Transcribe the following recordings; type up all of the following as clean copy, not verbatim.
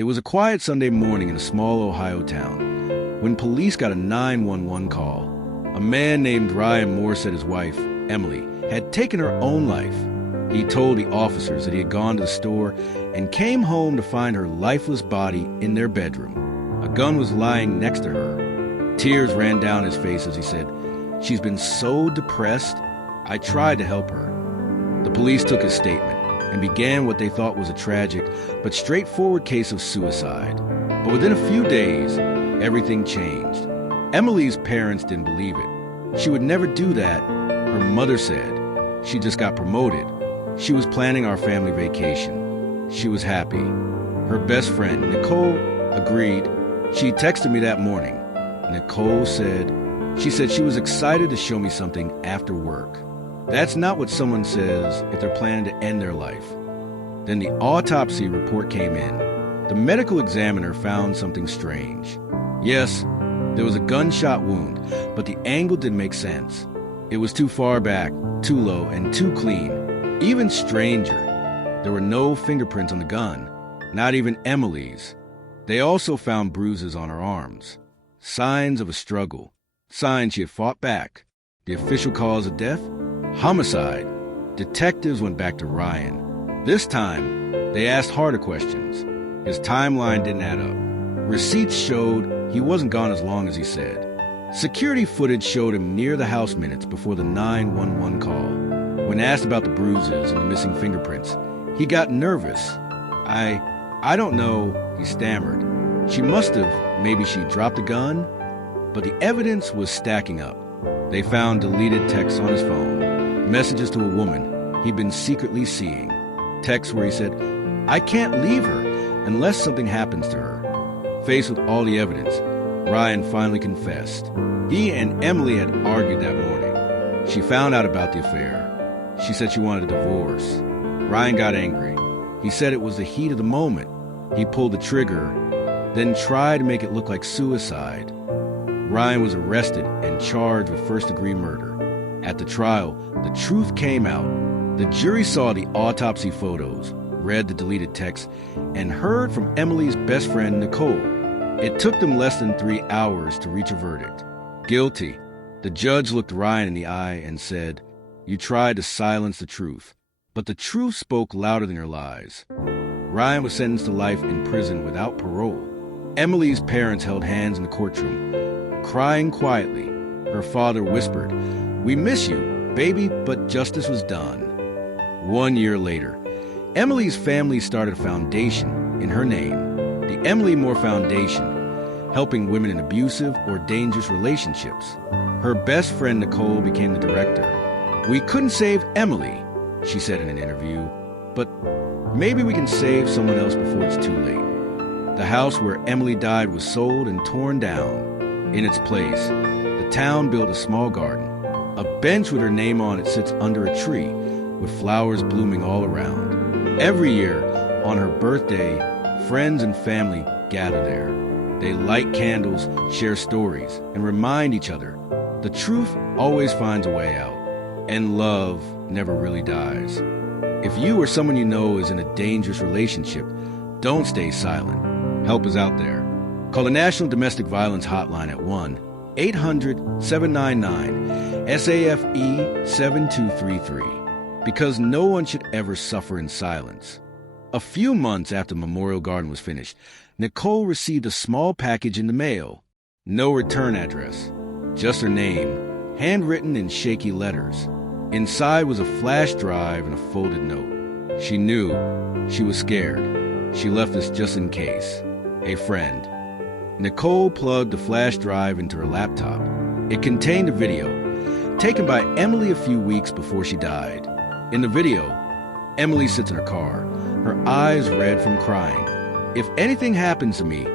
It was a quiet Sunday morning in a small Ohio town when police got a 911 call. A man named Ryan Moore said his wife, Emily, had taken her own life. He told the officers that he had gone to the store and came home to find her lifeless body in their bedroom. A gun was lying next to her. Tears ran down his face as he said, "She's been so depressed. I tried to help her." The police took his statement and began what they thought was a tragic but straightforward case of suicide. But within a few days, everything changed. Emily's parents didn't believe it. She would never do that, her mother said. She just got promoted. She was planning our family vacation. She was happy. Her best friend, Nicole, agreed. She texted me that morning. Nicole said she was excited to show me something after work. That's not what someone says if they're planning to end their life. Then the autopsy report came in. The medical examiner found something strange. Yes, there was a gunshot wound, but the angle didn't make sense. It was too far back, too low, and too clean. Even stranger, there were no fingerprints on the gun, not even Emily's. They also found bruises on her arms, signs of a struggle, signs she had fought back. The official cause of death? Homicide. Detectives went back to Ryan. This time, they asked harder questions. His timeline didn't add up. Receipts showed he wasn't gone as long as he said. Security footage showed him near the house minutes before the 911 call. When asked about the bruises and the missing fingerprints, he got nervous. I don't know, he stammered. She must have, maybe she dropped a gun? But the evidence was stacking up. They found deleted texts on his phone, messages to a woman he'd been secretly seeing. Texts where he said, "I can't leave her unless something happens to her." Faced with all the evidence, Ryan finally confessed. He and Emily had argued that morning. She found out about the affair. She said she wanted a divorce. Ryan got angry. He said it was the heat of the moment. He pulled the trigger, then tried to make it look like suicide. Ryan was arrested and charged with first-degree murder. At the trial, the truth came out. The jury saw the autopsy photos, read the deleted texts, and heard from Emily's best friend, Nicole. It took them less than 3 hours to reach a verdict. Guilty. The judge looked Ryan in the eye and said, "You tried to silence the truth, but the truth spoke louder than your lies." Ryan was sentenced to life in prison without parole. Emily's parents held hands in the courtroom, crying quietly. Her father whispered, "We miss you, baby, but justice was done." 1 year later, Emily's family started a foundation in her name, the Emily Moore Foundation, helping women in abusive or dangerous relationships. Her best friend Nicole became the director. "We couldn't save Emily," she said in an interview, "but maybe we can save someone else before it's too late." The house where Emily died was sold and torn down. In its place, the town built a small garden. A bench with her name on it sits under a tree, with flowers blooming all around. Every year, on her birthday, friends and family gather there. They light candles, share stories, and remind each other the truth always finds a way out, and love never really dies. If you or someone you know is in a dangerous relationship, don't stay silent. Help is out there. Call the National Domestic Violence Hotline at 1-800-799-SAFE-7233, because no one should ever suffer in silence. A few months after Memorial Garden was finished, Nicole received a small package in the mail. No return address, just her name, handwritten in shaky letters. Inside was a flash drive and a folded note. She knew. She was scared. She left this just in case. A friend. Nicole plugged the flash drive into her laptop. It contained a video, taken by Emily a few weeks before she died. In the video, Emily sits in her car, her eyes red from crying. "If anything happens to me,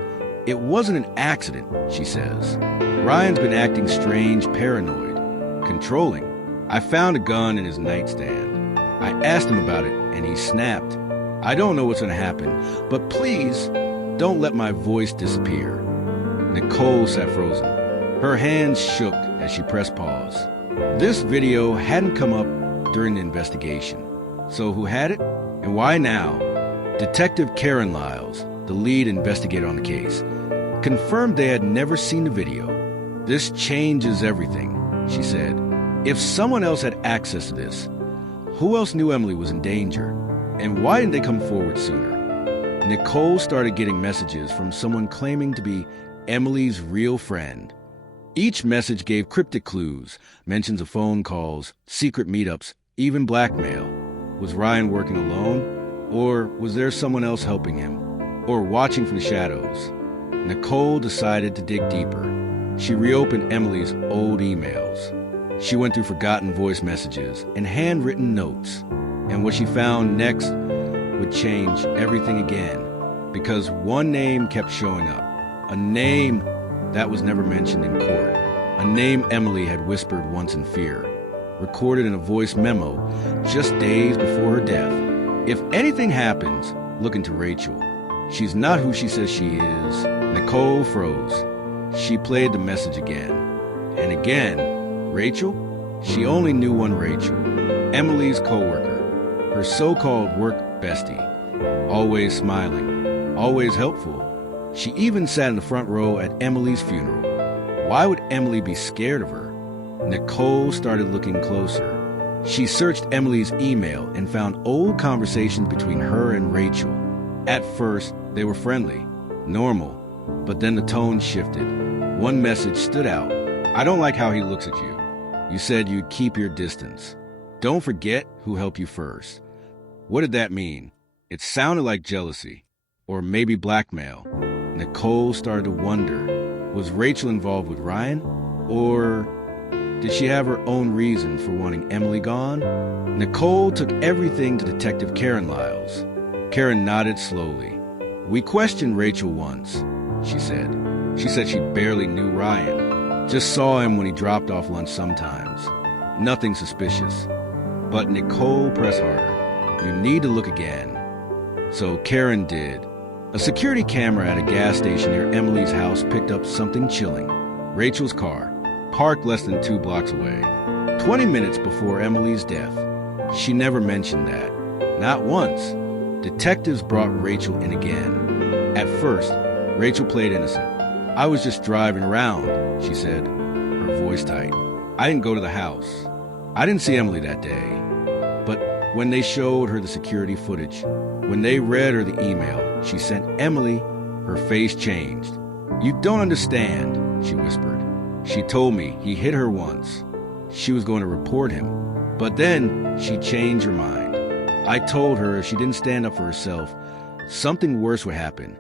it wasn't an accident," she says. Ryan's been acting strange, paranoid, controlling. "I found a gun in his nightstand. I asked him about it, and he snapped. I don't know what's going to happen, but please don't let my voice disappear." Nicole sat frozen. Her hands shook as she pressed pause. This video hadn't come up during the investigation. So who had it, and why now? Detective Karen Lyles, the lead investigator on the case, confirmed they had never seen the video. "This changes everything," she said. "If someone else had access to this, who else knew Emily was in danger? And why didn't they come forward sooner?" Nicole started getting messages from someone claiming to be Emily's real friend. Each message gave cryptic clues, mentions of phone calls, secret meetups, even blackmail. Was Ryan working alone? Or was there someone else helping him? Or watching from the shadows? Nicole decided to dig deeper. She reopened Emily's old emails. She went through forgotten voice messages and handwritten notes. And what she found next would change everything again, because one name kept showing up. A name that was never mentioned in court. A name Emily had whispered once in fear. Recorded in a voice memo just days before her death. "If anything happens, look into Rachel. She's not who she says she is." Nicole froze. She played the message again. And again. Rachel? She only knew one Rachel. Emily's co-worker. Her so-called work bestie. Always smiling. Always helpful. She even sat in the front row at Emily's funeral. Why would Emily be scared of her? Nicole started looking closer. She searched Emily's email and found old conversations between her and Rachel. At first, they were friendly, normal, but then the tone shifted. One message stood out. "I don't like how he looks at you. You said you'd keep your distance. Don't forget who helped you first." What did that mean? It sounded like jealousy, or maybe blackmail. Nicole started to wonder, was Rachel involved with Ryan? Or did she have her own reason for wanting Emily gone? Nicole took everything to Detective Karen Lyles. Karen nodded slowly. "We questioned Rachel once," she said. "She said she barely knew Ryan. Just saw him when he dropped off lunch sometimes. Nothing suspicious." But Nicole pressed harder. "You need to look again." So Karen did. A security camera at a gas station near Emily's house picked up something chilling. Rachel's car, parked less than 2 blocks away. 20 minutes before Emily's death. She never mentioned that. Not once. Detectives brought Rachel in again. At first, Rachel played innocent. "I was just driving around," she said, her voice tight. "I didn't go to the house. I didn't see Emily that day." But when they showed her the security footage, when they read her the email she sent Emily, her face changed. "You don't understand," she whispered. "She told me he hit her once. She was going to report him. But then she changed her mind. I told her if she didn't stand up for herself, something worse would happen."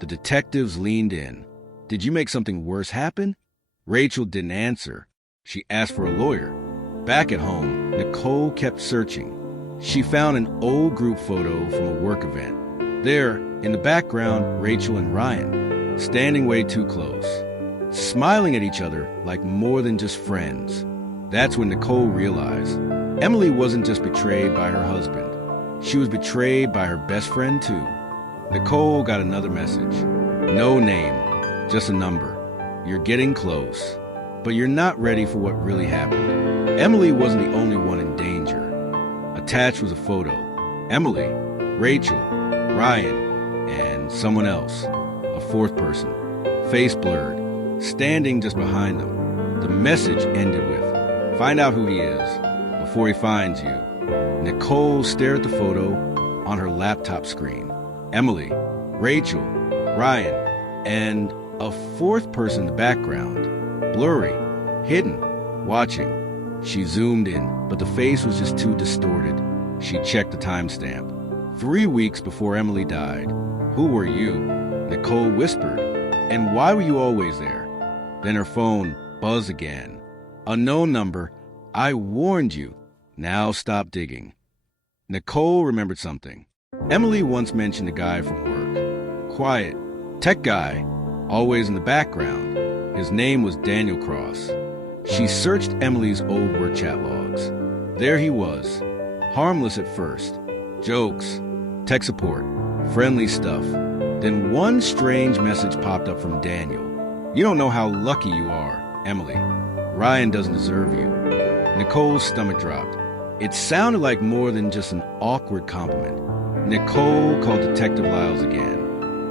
The detectives leaned in. "Did you make something worse happen?" Rachel didn't answer. She asked for a lawyer. Back at home, Nicole kept searching. She found an old group photo from a work event. There, in the background, Rachel and Ryan, standing way too close, smiling at each other like more than just friends. That's when Nicole realized Emily wasn't just betrayed by her husband. She was betrayed by her best friend, too. Nicole got another message. No name, just a number. "You're getting close, but you're not ready for what really happened." Emily wasn't the only one in danger. Attached was a photo. Emily, Rachel, Ryan, and someone else. A fourth person. Face blurred. Standing just behind them. The message ended with, "Find out who he is before he finds you." Nicole stared at the photo on her laptop screen. Emily, Rachel, Ryan, and a fourth person in the background. Blurry, hidden, watching. She zoomed in, but the face was just too distorted. She checked the timestamp. 3 weeks before Emily died. "Who were you?" Nicole whispered. "And why were you always there?" Then her phone buzzed again. "Unknown number. I warned you. Now stop digging." Nicole remembered something. Emily once mentioned a guy from work. Quiet, tech guy, always in the background. His name was Daniel Cross. She searched Emily's old work chat logs. There he was, harmless at first. Jokes, tech support, friendly stuff. Then one strange message popped up from Daniel. "You don't know how lucky you are, Emily. Ryan doesn't deserve you." Nicole's stomach dropped. It sounded like more than just an awkward compliment. Nicole called Detective Lyles again.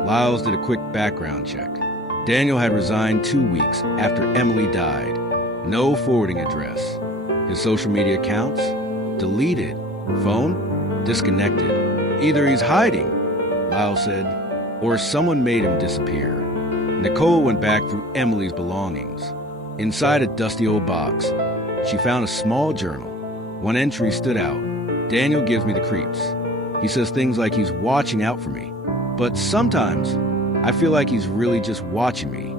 Lyles did a quick background check. Daniel had resigned 2 weeks after Emily died. No forwarding address. His social media accounts? Deleted. Phone? Disconnected. Either he's hiding, Lyles said, or someone made him disappear. Nicole went back through Emily's belongings. Inside a dusty old box, she found a small journal. One entry stood out. Daniel gives me the creeps. He says things like he's watching out for me. But sometimes, I feel like he's really just watching me.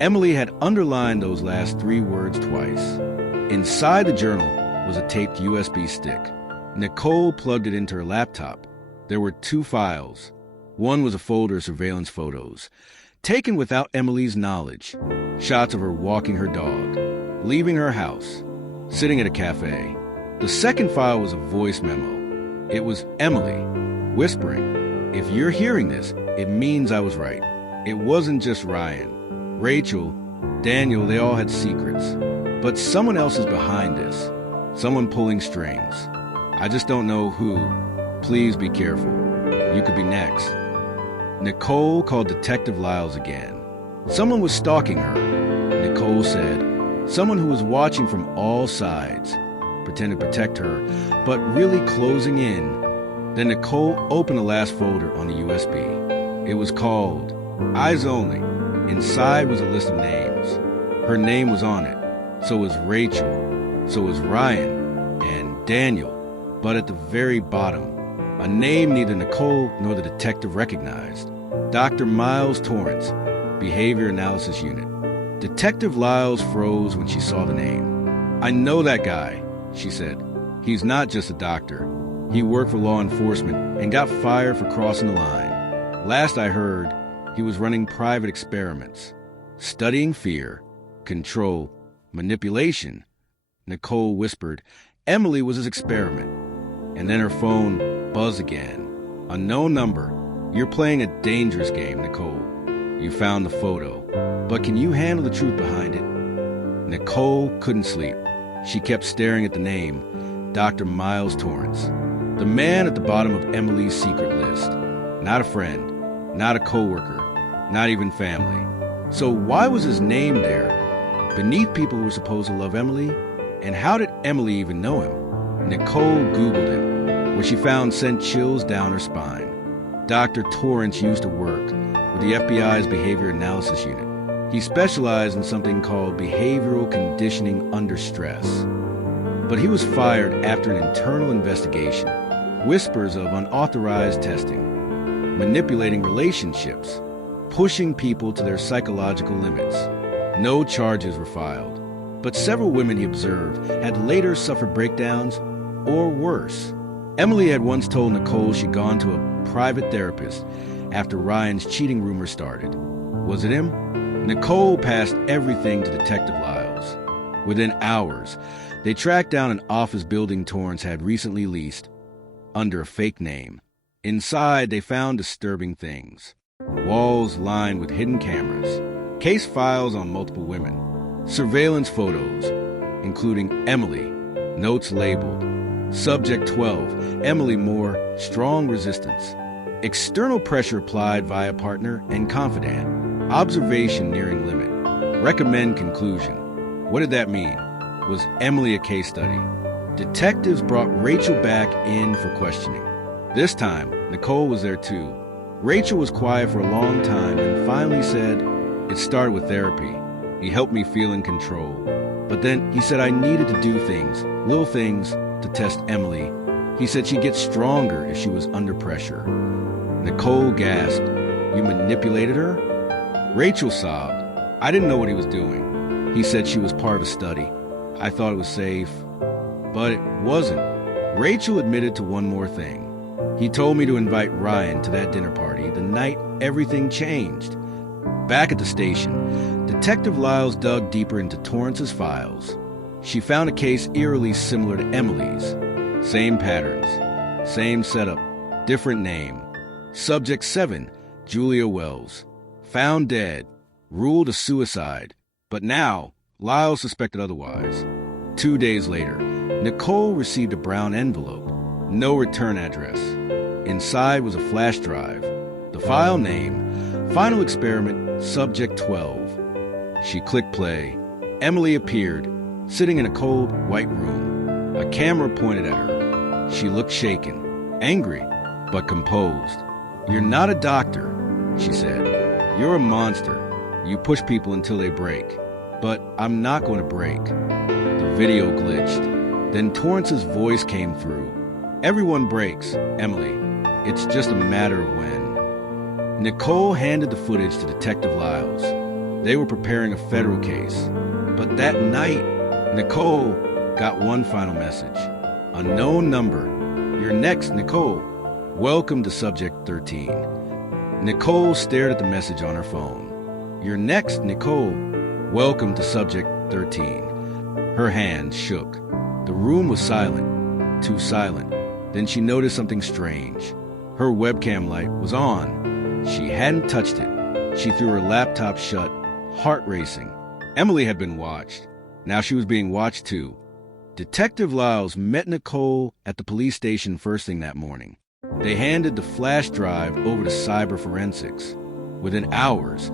Emily had underlined those last 3 words twice. Inside the journal was a taped USB stick. Nicole plugged it into her laptop. There were 2 files. One was a folder of surveillance photos, taken without Emily's knowledge. Shots of her walking her dog, leaving her house, sitting at a cafe. The second file was a voice memo. It was Emily, whispering, "If you're hearing this, it means I was right." It wasn't just Ryan. Rachel, Daniel, they all had secrets. But someone else is behind this. Someone pulling strings. I just don't know who. Please be careful. You could be next. Nicole called Detective Lyles again. Someone was stalking her, Nicole said. Someone who was watching from all sides, pretending to protect her, but really closing in. Then Nicole opened the last folder on the USB. It was called Eyes Only. Inside was a list of names. Her name was on it. So was Rachel. So was Ryan and Daniel. But at the very bottom, a name neither Nicole nor the detective recognized. Dr. Miles Torrance, Behavior Analysis Unit. Detective Lyles froze when she saw the name. "I know that guy," she said. "He's not just a doctor. He worked for law enforcement and got fired for crossing the line. Last I heard, he was running private experiments, studying fear, control, manipulation." Nicole whispered, "Emily was his experiment." And then her phone buzzed again. "Unknown number. You're playing a dangerous game, Nicole. You found the photo. But can you handle the truth behind it?" Nicole couldn't sleep. She kept staring at the name, Dr. Miles Torrance. The man at the bottom of Emily's secret list. Not a friend, not a coworker, not even family. So why was his name there? Beneath people who were supposed to love Emily? And how did Emily even know him? Nicole Googled him. What she found sent chills down her spine. Dr. Torrance used to work with the FBI's Behavior Analysis Unit. He specialized in something called behavioral conditioning under stress. But he was fired after an internal investigation. Whispers of unauthorized testing, manipulating relationships, pushing people to their psychological limits. No charges were filed. But several women he observed had later suffered breakdowns or worse. Emily had once told Nicole she'd gone to a private therapist after Ryan's cheating rumor started. Was it him? Nicole passed everything to Detective Lyles. Within hours, they tracked down an office building Torrance had recently leased under a fake name. Inside, they found disturbing things. Walls lined with hidden cameras, case files on multiple women, surveillance photos, including Emily, notes labeled, Subject 12, Emily Moore, strong resistance. External pressure applied via partner and confidant. Observation nearing limit. Recommend conclusion. What did that mean? Was Emily a case study? Detectives brought Rachel back in for questioning. This time, Nicole was there too. Rachel was quiet for a long time and finally said, "It started with therapy. He helped me feel in control. But then he said I needed to do things, little things, to test Emily. He said she'd get stronger if she was under pressure." Nicole gasped. "You manipulated her?" Rachel sobbed. "I didn't know what he was doing. He said she was part of a study. I thought it was safe. But it wasn't." Rachel admitted to one more thing. "He told me to invite Ryan to that dinner party the night everything changed." Back at the station, Detective Lyles dug deeper into Torrance's files. She found a case eerily similar to Emily's. Same patterns, same setup, different name. Subject 7, Julia Wells. Found dead, ruled a suicide. But now, Lyles suspected otherwise. 2 days later, Nicole received a brown envelope. No return address. Inside was a flash drive. The file name, Final experiment, subject 12. She clicked play. Emily appeared, sitting in a cold, white room. A camera pointed at her. She looked shaken, angry, but composed. "You're not a doctor," she said. "You're a monster. You push people until they break. But I'm not going to break." The video glitched. Then Torrance's voice came through. "Everyone breaks, Emily. It's just a matter of when." Nicole handed the footage to Detective Lyles. They were preparing a federal case. But that night, Nicole got one final message. "Unknown number. You're next, Nicole. Welcome to subject 13." Nicole stared at the message on her phone. "You're next, Nicole. Welcome to subject 13." Her hands shook. The room was silent, too silent. Then she noticed something strange. Her webcam light was on. She hadn't touched it. She threw her laptop shut, heart racing. Emily had been watched. Now she was being watched too. Detective Lyles met Nicole at the police station first thing that morning. They handed the flash drive over to cyber forensics. Within hours,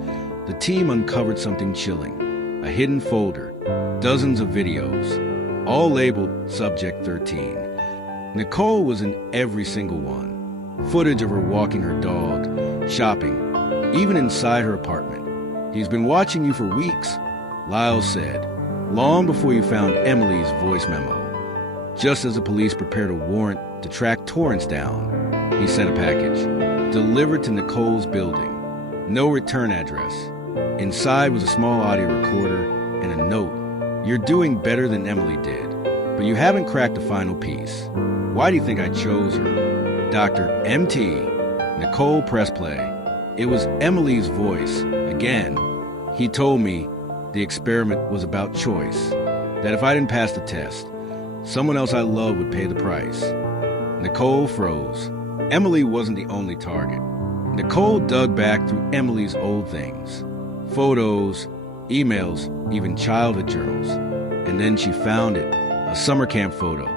the team uncovered something chilling. A hidden folder, dozens of videos, all labeled Subject 13. Nicole was in every single one. Footage of her walking her dog, shopping, even inside her apartment. "He's been watching you for weeks," Lyles said, "long before you found Emily's voice memo." Just as the police prepared a warrant to track Torrance down, he sent a package, delivered to Nicole's building. No return address. Inside was a small audio recorder and a note. "You're doing better than Emily did, but you haven't cracked the final piece. Why do you think I chose her? Dr. MT." Nicole pressed play. It was Emily's voice, again. "He told me the experiment was about choice, that if I didn't pass the test, someone else I love would pay the price." Nicole froze. Emily wasn't the only target. Nicole dug back through Emily's old things. Photos, emails, even childhood journals. And then she found it, a summer camp photo.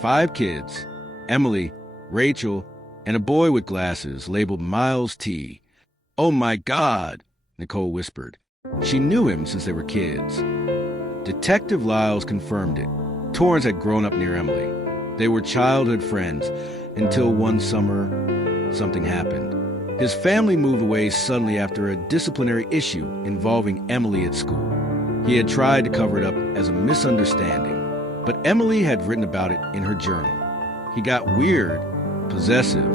5 kids, Emily, Rachel, and a boy with glasses labeled Miles T. "Oh my God," Nicole whispered. She knew him since they were kids. Detective Lyles confirmed it. Torrance had grown up near Emily. They were childhood friends until one summer, something happened. His family moved away suddenly after a disciplinary issue involving Emily at school. He had tried to cover it up as a misunderstanding, but Emily had written about it in her journal. He got weird, possessive,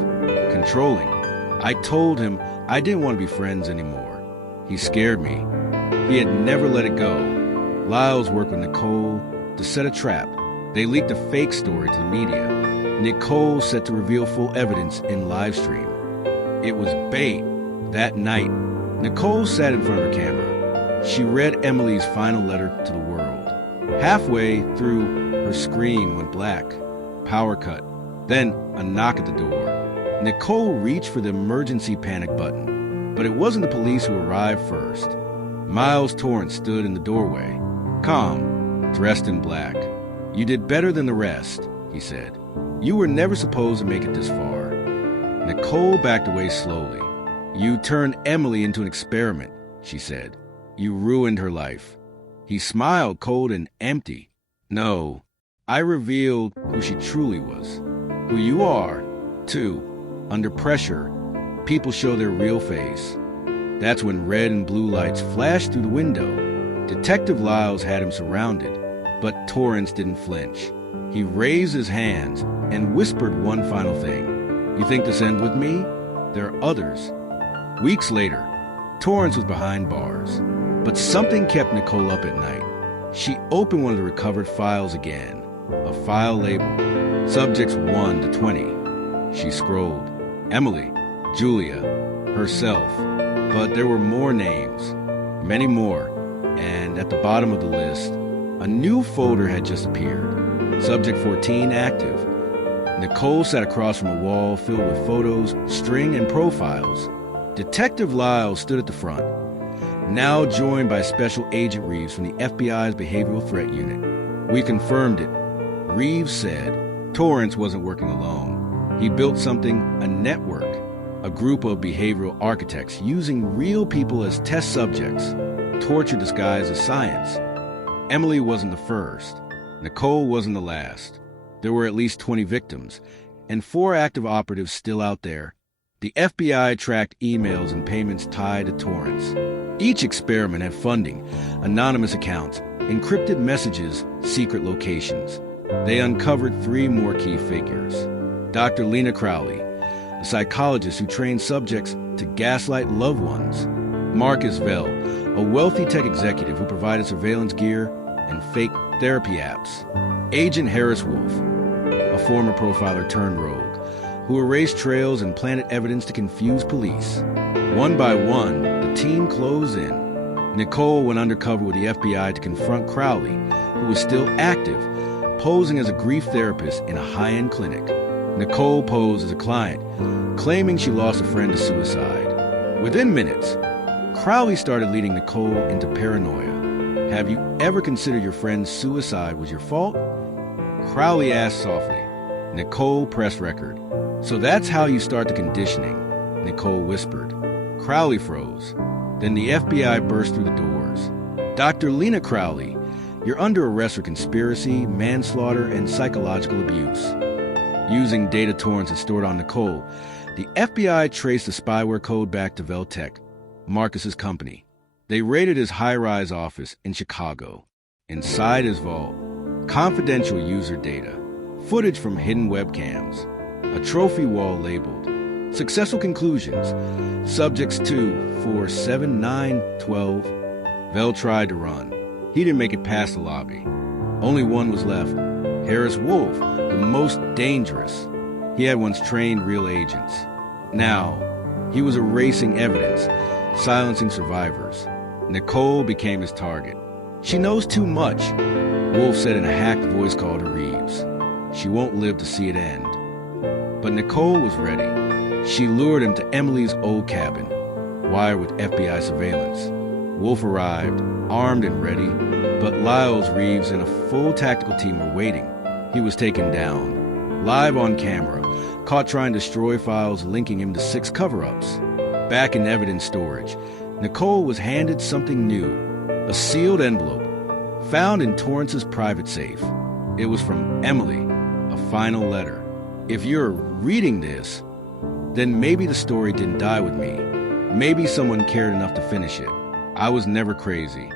controlling. I told him I didn't want to be friends anymore. He scared me. He had never let it go. Lyles worked with Nicole to set a trap. They leaked a fake story to the media. Nicole set to reveal full evidence in live stream. It was bait. That night, Nicole sat in front of her camera. She read Emily's final letter to the world. Halfway through, her screen went black. Power cut. Then a knock at the door. Nicole reached for the emergency panic button, but it wasn't the police who arrived first. Miles Torrance stood in the doorway, calm, dressed in black. "You did better than the rest," he said. "You were never supposed to make it this far." Nicole backed away slowly. "You turned Emily into an experiment," she said. "You ruined her life." He smiled, cold and empty. "No, I revealed who she truly was. Who you are, too. Under pressure, people show their real face." That's when red and blue lights flashed through the window. Detective Lyles had him surrounded, but Torrance didn't flinch. He raised his hands and whispered one final thing. "You think this ends with me? There are others." Weeks later, Torrance was behind bars, but something kept Nicole up at night. She opened one of the recovered files again, a file labeled Subjects 1 to 20. She scrolled. Emily, Julia, herself. But there were more names, many more, and at the bottom of the list, a new folder had just appeared. Subject 14 active. Nicole sat across from a wall filled with photos, string, and profiles. Detective Lyles stood at the front, now joined by Special Agent Reeves from the FBI's Behavioral Threat Unit. "We confirmed it," Reeves said. Torrance wasn't working alone. He built something, a network. a group of behavioral architects using real people as test subjects, torture disguised as science. Emily wasn't the first. Nicole wasn't the last. There were at least 20 victims, and 4 active operatives still out there. The FBI tracked emails and payments tied to Torrance. Each experiment had funding, anonymous accounts, encrypted messages, secret locations. They uncovered 3 more key figures. Dr. Lena Crowley, a psychologist who trained subjects to gaslight loved ones. Marcus Vell, a wealthy tech executive who provided surveillance gear and fake therapy apps. Agent Harris Wolf, a former profiler turned rogue, who erased trails and planted evidence to confuse police. One by one, the team closed in. Nicole went undercover with the FBI to confront Crowley, who was still active, posing as a grief therapist in a high-end clinic. Nicole posed as a client, claiming she lost a friend to suicide. Within minutes, Crowley started leading Nicole into paranoia. Have you ever considered your friend's suicide was your fault? Crowley asked softly. Nicole pressed record. So that's how you start the conditioning, Nicole whispered. Crowley froze. Then the FBI burst through the doors. Dr. Lena Crowley, you're under arrest for conspiracy, manslaughter, and psychological abuse. Using data Torrance had stored on Nicole, the FBI traced the spyware code back to Veltec, Marcus's company. They raided his high-rise office in Chicago. Inside his vault, confidential user data, footage from hidden webcams, a trophy wall labeled Successful Conclusions, Subjects 2, 4, 7, 9, 12. Vell tried to run. He didn't make it past the lobby. Only one was left, Harris Wolf, the most dangerous. He had once trained real agents. Now, he was erasing evidence, silencing survivors. Nicole became his target. She knows too much, Wolf said in a hacked voice call to Reeves. She won't live to see it end. But Nicole was ready. She lured him to Emily's old cabin, wired with FBI surveillance. Wolf arrived, armed and ready, but Lyles, Reeves, and a full tactical team were waiting. He was taken down, live on camera, caught trying to destroy files linking him to 6 cover-ups. Back in evidence storage, Nicole was handed something new, a sealed envelope, found in Torrance's private safe. It was from Emily, a final letter. If you're reading this, then maybe the story didn't die with me. Maybe someone cared enough to finish it. I was never crazy.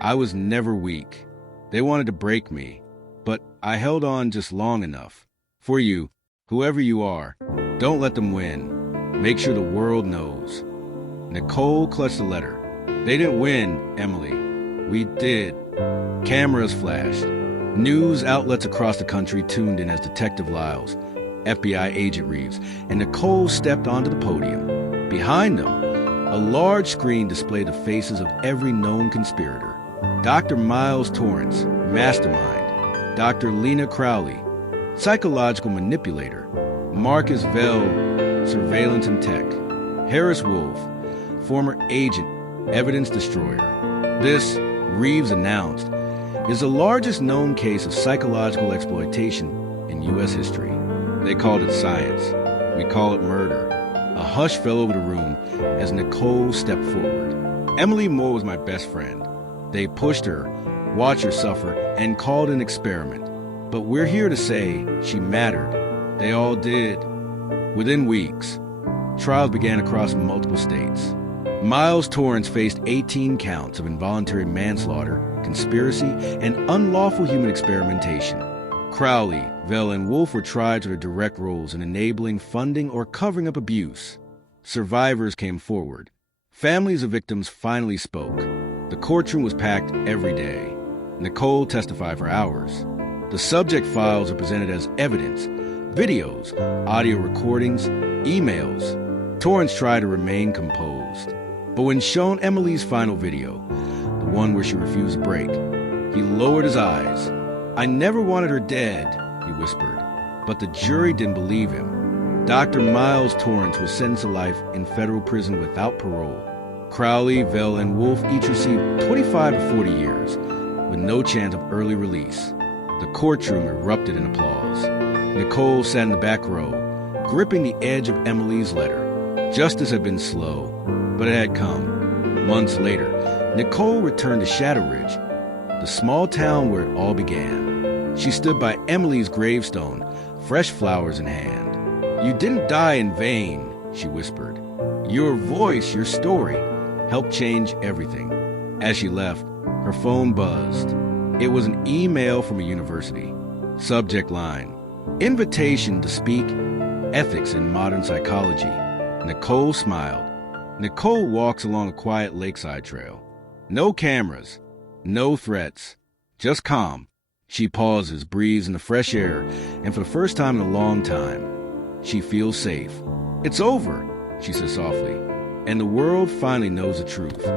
I was never weak. They wanted to break me, but I held on just long enough. For you, whoever you are, don't let them win. Make sure the world knows. Nicole clutched the letter. They didn't win, Emily. We did. Cameras flashed. News outlets across the country tuned in as Detective Lyles, FBI Agent Reeves, and Nicole stepped onto the podium. Behind them, a large screen displayed the faces of every known conspirator. Dr. Miles Torrance, mastermind. Dr. Lena Crowley, psychological manipulator. Marcus Vell, surveillance and tech. Harris Wolf, former agent, evidence destroyer. This, Reeves announced, is the largest known case of psychological exploitation in U.S. history. They called it science. We call it murder. A hush fell over the room as Nicole stepped forward. Emily Moore was my best friend. They pushed her, watched her suffer, and called an experiment. But we're here to say she mattered. They all did. Within weeks, trials began across multiple states. Miles Torrance faced 18 counts of involuntary manslaughter, conspiracy, and unlawful human experimentation. Crowley, Vell, and Wolf were tried for their direct roles in enabling, funding, or covering up abuse. Survivors came forward. Families of victims finally spoke. The courtroom was packed every day. Nicole testified for hours. The subject files are presented as evidence, videos, audio recordings, emails. Torrance tried to remain composed. But when shown Emily's final video, the one where she refused to break, he lowered his eyes. I never wanted her dead, he whispered, but the jury didn't believe him. Dr. Miles Torrance was sentenced to life in federal prison without parole. Crowley, Vell, and Wolf each received 25 to 40 years, with no chance of early release. The courtroom erupted in applause. Nicole sat in the back row, gripping the edge of Emily's letter. Justice had been slow, but it had come. Months later, Nicole returned to Shadow Ridge, the small town where it all began. She stood by Emily's gravestone, fresh flowers in hand. "You didn't die in vain," she whispered. "Your voice, your story, helped change everything." As she left, her phone buzzed. It was an email from a university. Subject line: "Invitation to speak Ethics in Modern Psychology." Nicole smiled. Nicole walks along a quiet lakeside trail. No cameras, no threats, just calm. She pauses, breathes in the fresh air, and for the first time in a long time, she feels safe. "It's over," she says softly, "and the world finally knows the truth."